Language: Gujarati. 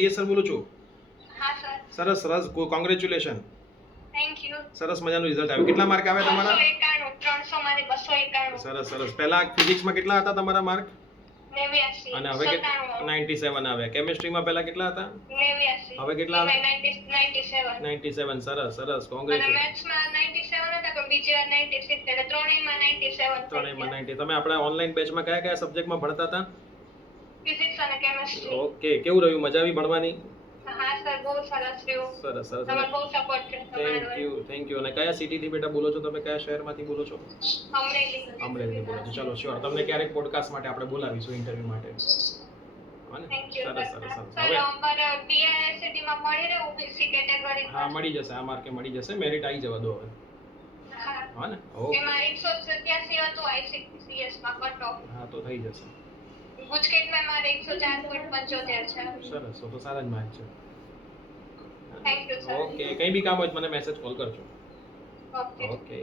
વીએસ સર બોલું છું. હા સર. સરસ સરસ, કોંગ્રેચ્યુલેશન. Thank you. સરસ મજાનું રિઝલ્ટ આવ્યું. કેટલા માર્ક આવ્યા તમારા? 291 300 માંથી 291. સરસ સરસ. પહેલા ફિઝિક્સમાં કેટલા હતા તમારા માર્ક? 89. અને હવે 97 આવ્યા. કેમિસ્ટ્રીમાં પહેલા કેટલા હતા? 89. હવે કેટલા આવે? 97. 97. સરસ સરસ, અને કોંગ્રેચ્યુલેશન. મેથ્સમાં 97 હતા પણ બીજી વાર 96 એટલે ત્રણેયમાં 97. ત્રણેયમાં 90. તમે આપણા ઓનલાઈન બેચમાં કયા કયા સબ્જેક્ટમાં ભણતા હતા? ફિઝિક્સ અને કેમિસ્ટ્રી. ઓકે, કેવું રહ્યું? મજા આવી ભણવાની? હા સર, બહુ સરસ રહ્યું. સરસ સરસ. તમે બહુ સપોર્ટ કર્યો થેન્ક યુ. અને કયા સિટીથી બેટા બોલો છો તમે? કયા શહેરમાંથી બોલો છો? અમરેલી. અમરેલી બોલો છો. ચલો શ્યોર, તમને ક્યારેક પોડકાસ્ટ માટે આપણે બોલાવીશું, ઇન્ટરવ્યુ માટે. થેન્ક યુ સરસ સરસ સરસ. સર. અમાર બીઆઈએસટી માં મળી રહે ઓબીસી કેટેગરી. હા, મળી જશે. આ માર્કે મળી જશે. મેરિટ આવી જવા દો હવે. હા ને? ઓકે. એમાં 187 હતું આઈસીસીએસ માં કટ ઓફ. હા, તો થઈ જશે. ગુજકેટમાં મારે 104.75 છે. સરસ, તો સારા જ માર્ક છે. Thank you sir. ઓકે, કંઈ બી કામ હોય તો મને મેસેજ કોલ કરજો. ઓકે. ઓકે.